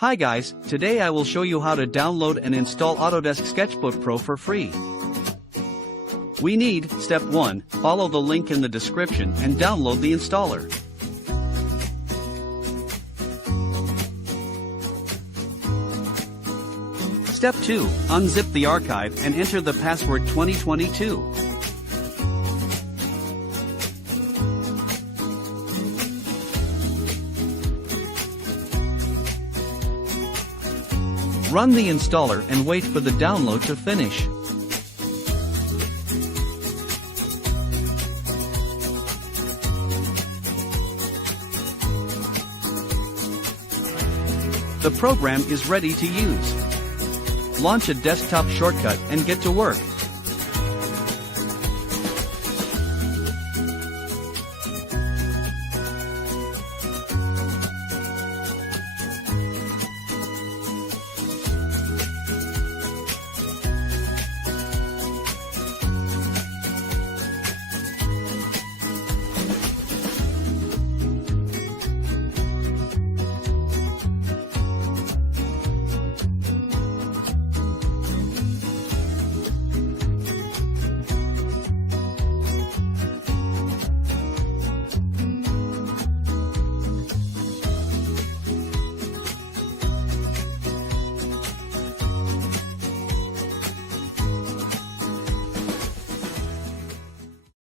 Hi guys, today I will show you how to download and install Autodesk Sketchbook Pro for free. We need, step 1, follow the link in the description and download the installer. Step 2, unzip the archive and enter the password 2022. Run the installer and wait for the download to finish. The program is ready to use. Launch a desktop shortcut and get to work.